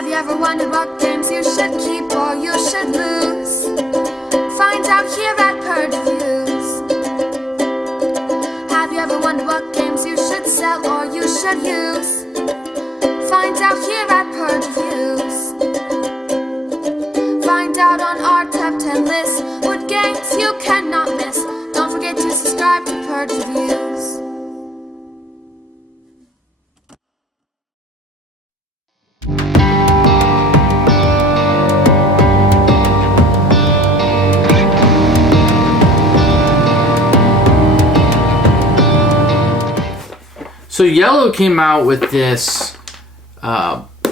Have you ever wondered what games you should keep or you should lose? Find out here at Purge Reviews. Have you ever wondered what games you should sell or you should use? Find out here at Purge Reviews. Find out on our top 10 list what games you cannot miss. Don't forget to subscribe to Purge Reviews. So Yellow came out with this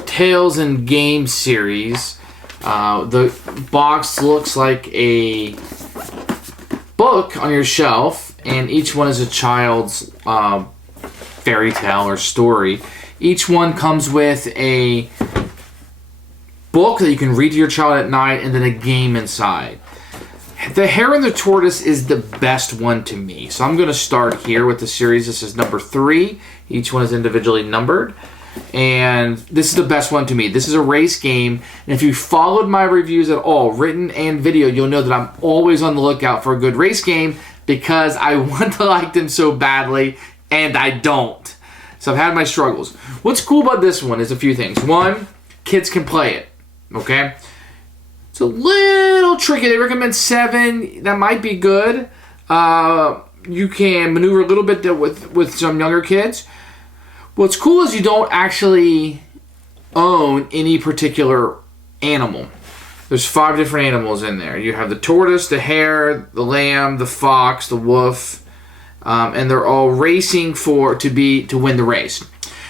Tales and Games series. The box looks like a book on your shelf, and each one is a child's fairy tale or story. Each one comes with a book that you can read to your child at night, and then a game inside. The Hare and the Tortoise is the best one to me. So I'm going to start here with the series. This is number 3. Each one is individually numbered. And this is the best one to me. This is a race game. And if you followed my reviews at all, written and video, you'll know that I'm always on the lookout for a good race game because I want to like them so badly, and I don't. So I've had my struggles. What's cool about this one is a few things. One, kids can play it. Okay? It's a little tricky. They recommend 7. That might be good. You can maneuver a little bit with some younger kids. What's cool is you don't actually own any particular animal. There's 5 different animals in there. You have the tortoise, the hare, the lamb, the fox, the wolf, and they're all racing to win the race.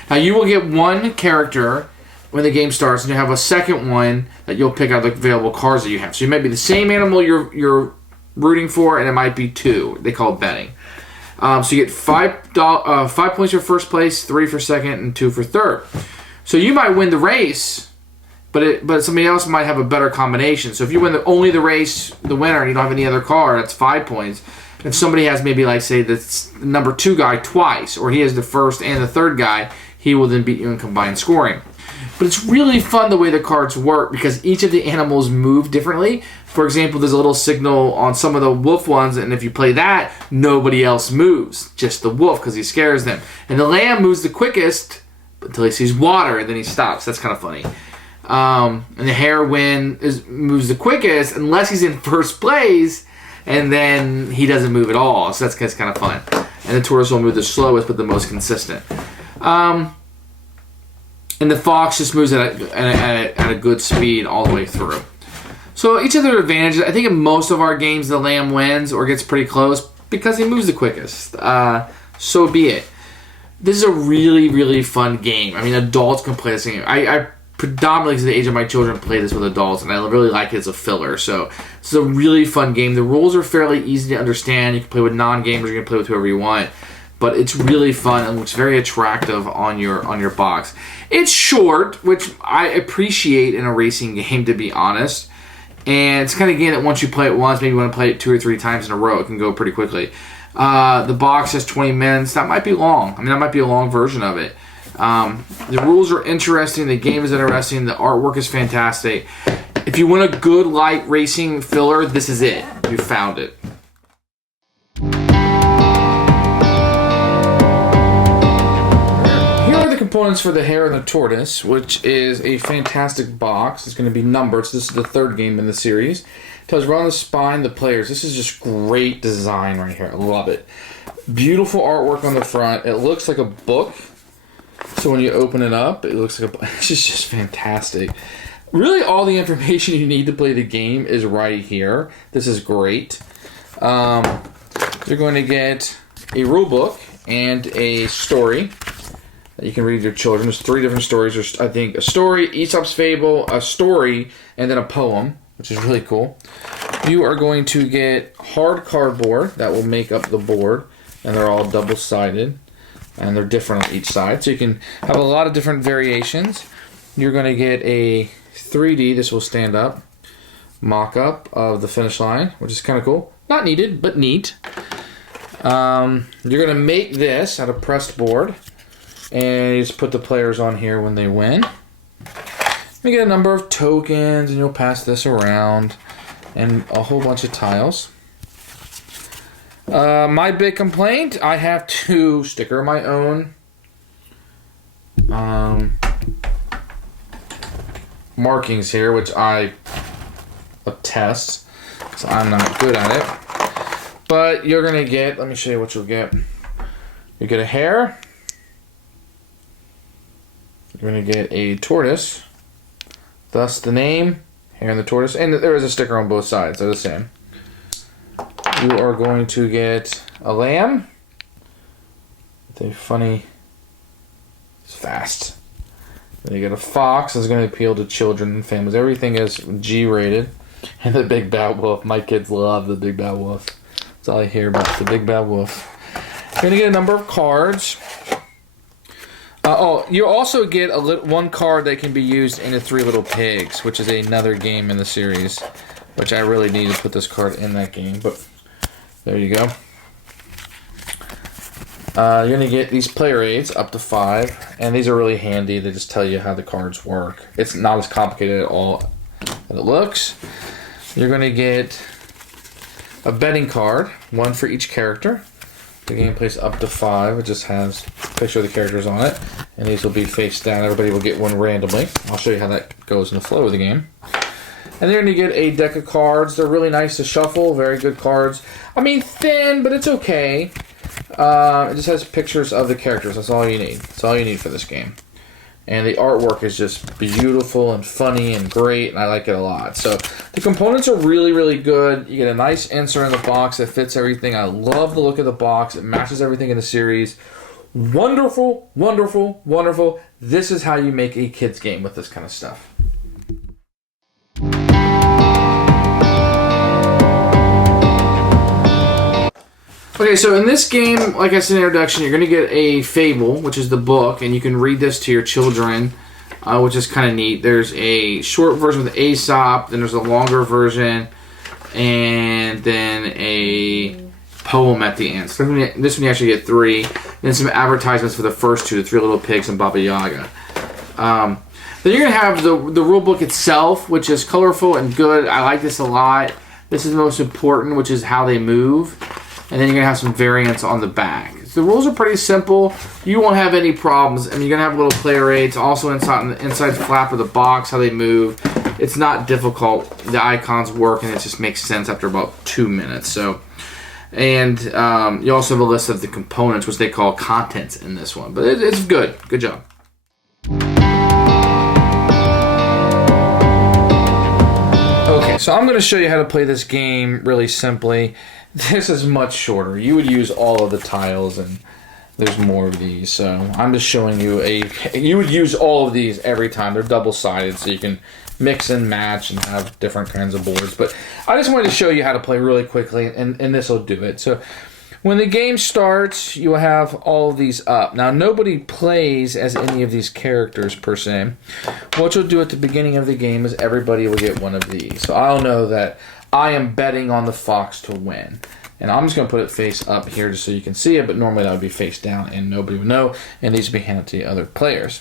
Now you will get one character when the game starts, and you have a second one that you'll pick out the available cards that you have. So you might be the same animal you're rooting for, and it might be 2. They call it betting. So you get 5 points for first place, 3 for second, and 2 for third. So you might win the race, but somebody else might have a better combination. So if you win only the race, the winner, and you don't have any other card, that's 5 points. If somebody has maybe, like, say, the number 2 guy twice, or he has the first and the third guy, he will then beat you in combined scoring. But it's really fun the way the cards work because each of the animals move differently. For example, there's a little signal on some of the wolf ones, and if you play that, nobody else moves. Just the wolf because he scares them. And the lamb moves the quickest until he sees water, and then he stops. That's kind of funny. And the hare moves the quickest unless he's in first place, and then he doesn't move at all. So that's kind of fun. And the tortoise will move the slowest but the most consistent. And the fox just moves at a good speed all the way through. So each of their advantages, I think in most of our games the lamb wins or gets pretty close because he moves the quickest. So be it. This is a really, really fun game. I mean, adults can play this game. I predominantly, to the age of my children, play this with adults, and I really like it as a filler. So it's a really fun game. The rules are fairly easy to understand. You can play with non-gamers. You can play with whoever you want. But it's really fun and looks very attractive on your box. It's short, which I appreciate in a racing game, to be honest. And it's kind of a game that once you play it once, maybe you want to play it 2 or 3 times in a row, it can go pretty quickly. The box has 20 minutes. That might be long. I mean, that might be a long version of it. The rules are interesting. The game is interesting. The artwork is fantastic. If you want a good, light racing filler, this is it. You found it. Components for the Hare and the Tortoise, which is a fantastic box. It's going to be numbered, so this is the 3rd game in the series. It tells you right on the spine the players. This is just great design right here. I love it. Beautiful artwork on the front. It looks like a book, so when you open it up, it looks like a book. It's just fantastic. Really, all the information you need to play the game is right here. This is great. You're going to get a rule book and a story that you can read to your children. There's 3 different stories. There's, I think, a story, Aesop's Fable, a story, and then a poem, which is really cool. You are going to get hard cardboard that will make up the board, and they're all double-sided, and they're different on each side, so you can have a lot of different variations. You're going to get a 3D, this will stand up, mock-up of the finish line, which is kind of cool. Not needed, but neat. You're going to make this out of pressed board. And you just put the players on here when they win. You get a number of tokens, and you'll pass this around, and a whole bunch of tiles. My big complaint, I have to sticker my own markings here, which I attest, because I'm not good at it. But you're going to get, let me show you what you'll get. You get a hare. You're going to get a tortoise. Thus the name, Hare and the Tortoise. And there is a sticker on both sides. They're the same. You are going to get a lamb. They're funny. It's fast. Then you get a fox. That's going to appeal to children and families. Everything is G-rated. And the big bad wolf. My kids love the big bad wolf. That's all I hear about, the big bad wolf. You're going to get a number of cards. You also get one card that can be used in the Three Little Pigs, which is another game in the series, which I really need to put this card in that game, but there you go. You're going to get these player aids, up to 5, and these are really handy. They just tell you how the cards work. It's not as complicated at all as it looks. You're going to get a betting card, one for each character. The game plays up to 5. It just has a picture of the characters on it. And these will be face down. Everybody will get one randomly. I'll show you how that goes in the flow of the game. And they're going to get a deck of cards. They're really nice to shuffle. Very good cards. I mean, thin, but it's okay. It just has pictures of the characters. That's all you need. That's all you need for this game. And the artwork is just beautiful and funny and great, and I like it a lot. So the components are really, really good. You get a nice insert in the box that fits everything. I love the look of the box. It matches everything in the series. Wonderful, wonderful, wonderful. This is how you make a kid's game with this kind of stuff. Okay, so in this game, like I said in the introduction, you're going to get a fable, which is the book, and you can read this to your children, which is kind of neat. There's a short version with Aesop, then there's a longer version, and then a poem at the end. So this one you actually get 3. Then some advertisements for the first 2, the Three Little Pigs and Baba Yaga. Then you're going to have the rule book itself, which is colorful and good. I like this a lot. This is the most important, which is how they move. And then you're going to have some variants on the back. So the rules are pretty simple. You won't have any problems. I mean, you're going to have little player aids also inside the flap of the box, how they move. It's not difficult. The icons work, and it just makes sense after about 2 minutes. So, and you also have a list of the components, which they call contents in this one. But it's good. Good job. Okay, so I'm going to show you how to play this game really simply. This is much shorter. You would use all of the tiles, and there's more of these. So I'm just showing you you would use all of these every time. They're double-sided, so you can mix and match and have different kinds of boards. But I just wanted to show you how to play really quickly, and this will do it. So when the game starts, you will have all of these up. Now, nobody plays as any of these characters, per se. What you'll do at the beginning of the game is everybody will get one of these. So I'll know that I am betting on the fox to win. And I'm just going to put it face up here just so you can see it, but normally that would be face down and nobody would know, and these would be handed to the other players.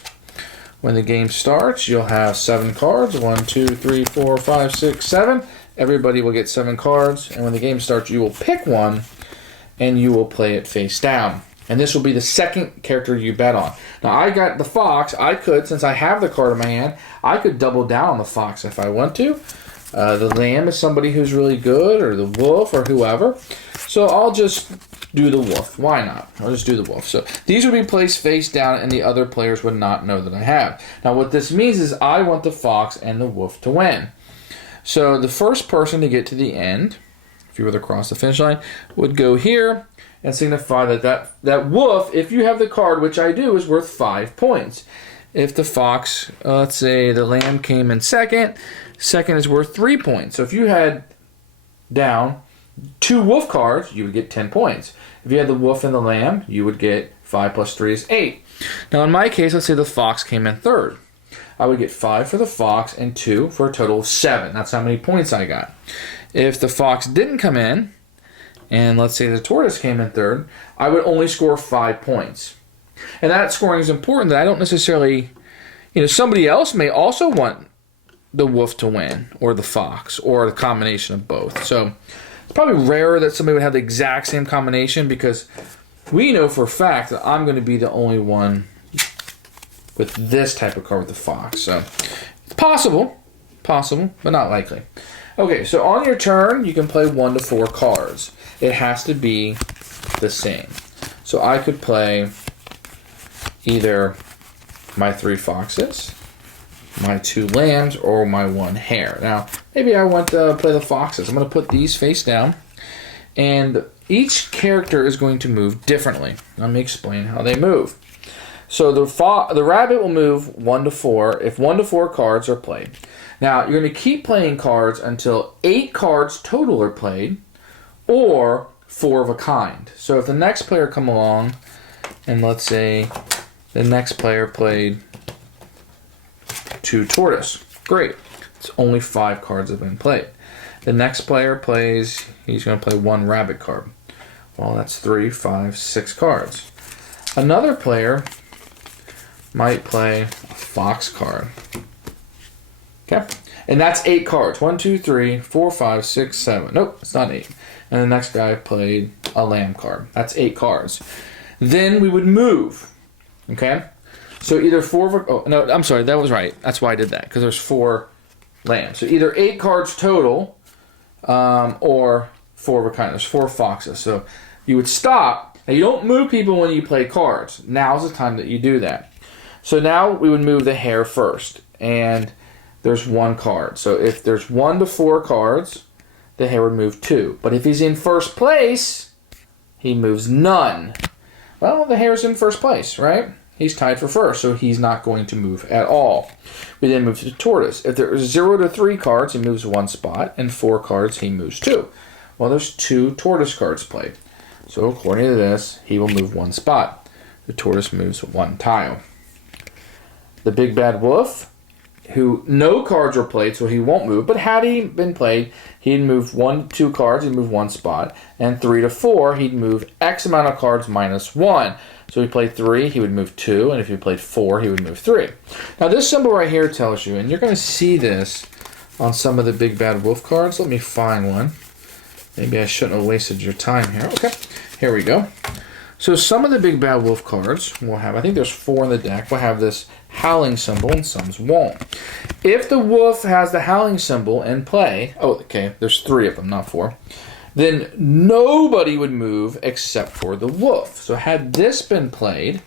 When the game starts, you'll have 7 cards. 1, 2, 3, 4, 5, 6, 7. Everybody will get 7 cards, and when the game starts, you will pick one, and you will play it face down. And this will be the second character you bet on. Now, I got the fox. I could, since I have the card in my hand, I could double down on the fox if I want to. The lamb is somebody who's really good, or the wolf, or whoever. So I'll just do the wolf. Why not? I'll just do the wolf. So these would be placed face down, and the other players would not know that I have. Now what this means is I want the fox and the wolf to win. So the first person to get to the end, if you were to cross the finish line, would go here and signify that wolf, if you have the card, which I do, is worth 5 points. If the fox, let's say the lamb came in second is worth 3 points. So if you had down 2 wolf cards, you would get 10 points. If you had the wolf and the lamb, you would get 5 plus 3 is 8. Now in my case, let's say the fox came in third. I would get 5 for the fox and 2 for a total of 7. That's how many points I got. If the fox didn't come in, and let's say the tortoise came in third, I would only score 5 points. And that scoring is important, that I don't necessarily, somebody else may also want the wolf to win, or the fox, or the combination of both. So it's probably rarer that somebody would have the exact same combination, because we know for a fact that I'm going to be the only one with this type of card with the fox. So it's possible, but not likely. Okay, so on your turn, you can play 1 to 4 cards. It has to be the same. So I could play either my 3 foxes, my 2 lambs, or my 1 hare. Now, maybe I want to play the foxes. I'm going to put these face down, and each character is going to move differently. Let me explain how they move. So the rabbit will move 1 to 4 if 1 to 4 cards are played. Now, you're going to keep playing cards until 8 cards total are played, or 4 of a kind. So if the next player come along, and let's say the next player played 2 tortoise. Great. It's only 5 cards have been played. The next player plays, he's going to play 1 rabbit card. Well, that's 3, 5, 6 cards. Another player might play a fox card. Okay? And that's 8 cards. 1, 2, 3, 4, 5, 6, 7. Nope, it's not 8. And the next guy played a lamb card. That's 8 cards. Then we would move. Okay? So either 4 of... Oh, no, I'm sorry. That was right. That's why I did that. Because there's 4 lambs. So either 8 cards total, or 4 of a kind. There's 4 foxes. So you would stop. Now, you don't move people when you play cards. Now's the time that you do that. So now we would move the hare first. And there's 1 card. So if there's 1 to 4 cards, the hare would move 2. But if he's in first place, he moves none. Well, the hare's in first place, right? He's tied for first, so he's not going to move at all. We then move to the tortoise. If there's 0 to 3 cards, he moves 1 spot, and 4 cards, he moves 2. Well, there's 2 tortoise cards played. So according to this, he will move 1 spot. The tortoise moves 1 tile. The big bad wolf, who no cards were played, so he won't move. But had he been played, he'd move 1 to 2 cards, he'd move 1 spot. And 3 to 4, he'd move X amount of cards minus 1. So if he played 3, he would move 2. And if he played 4, he would move 3. Now this symbol right here tells you, and you're going to see this on some of the big bad wolf cards. Let me find one. Maybe I shouldn't have wasted your time here. Okay, here we go. So some of the big bad wolf cards will have, I think there's 4 in the deck, will have this howling symbol, and some won't. If the wolf has the howling symbol in play, oh, okay, there's 3 of them, not 4, then nobody would move except for the wolf. So had this been played,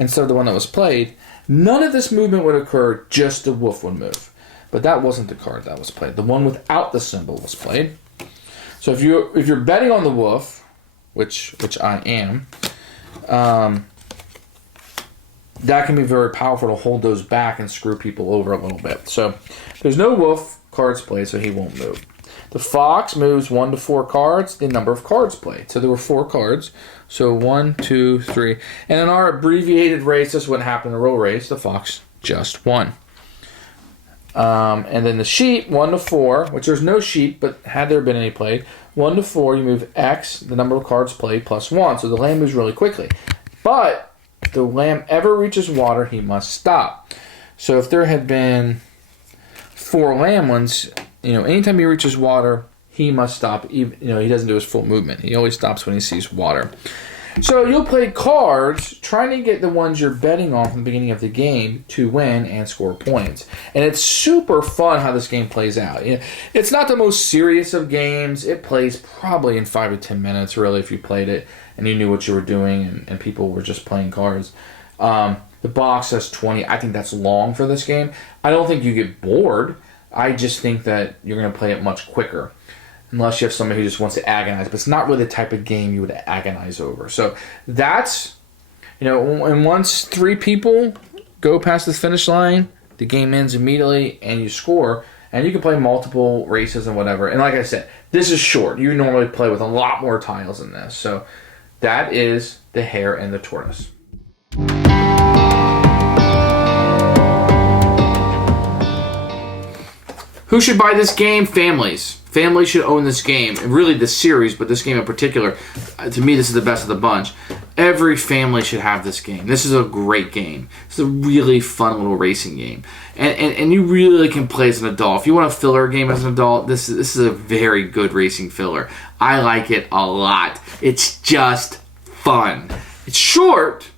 instead of the one that was played, none of this movement would occur, just the wolf would move. But that wasn't the card that was played. The one without the symbol was played. So if you're betting on the wolf, which I am, that can be very powerful to hold those back and screw people over a little bit. So there's no wolf cards played, so he won't move. The fox moves 1 to 4 cards, the number of cards played. So there were 4 cards. So 1, 2, 3. And in our abbreviated race, this is what happened in the real race. The fox just won. And then the sheep, 1 to 4, which there's no sheep, but had there been any played, 1 to 4, you move X, the number of cards played, plus 1. So the lamb moves really quickly. But if the lamb ever reaches water, he must stop. So if there had been 4 lamb ones, anytime he reaches water, he must stop. Even, he doesn't do his full movement. He always stops when he sees water. So you'll play cards trying to get the ones you're betting on from the beginning of the game to win and score points. And it's super fun how this game plays out. It's not the most serious of games. It plays probably in 5 to 10 minutes, really, if you played it and you knew what you were doing and people were just playing cards. The box says 20. I think that's long for this game. I don't think you get bored. I just think that you're going to play it much quicker. Unless you have somebody who just wants to agonize. But it's not really the type of game you would agonize over. So that's, and once 3 people go past the finish line, the game ends immediately and you score. And you can play multiple races and whatever. And like I said, this is short. You normally play with a lot more tiles than this. So that is the hare and the tortoise. Who should buy this game? Families. Family should own this game, and really this series, but this game in particular. To me, this is the best of the bunch. Every family should have this game. This is a great game. It's a really fun little racing game, and you really can play as an adult. If you want a filler game as an adult, this is a very good racing filler. I like it a lot. It's just fun. It's short,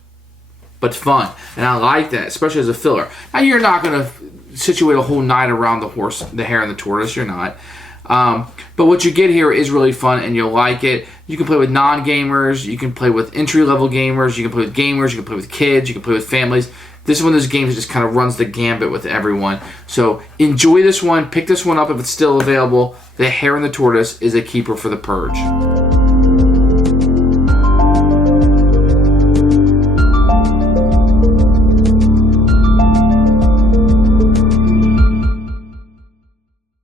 but fun, and I like that, especially as a filler. Now, you're not going to situate a whole night around the Hare and the Tortoise. You're not. But what you get here is really fun, and you'll like it. You can play with non-gamers. You can play with entry-level gamers. You can play with gamers. You can play with kids. You can play with families. This is one of those games that just kind of runs the gambit with everyone. So enjoy this one. Pick this one up if it's still available. The Hare and the Tortoise is a keeper for the Purge.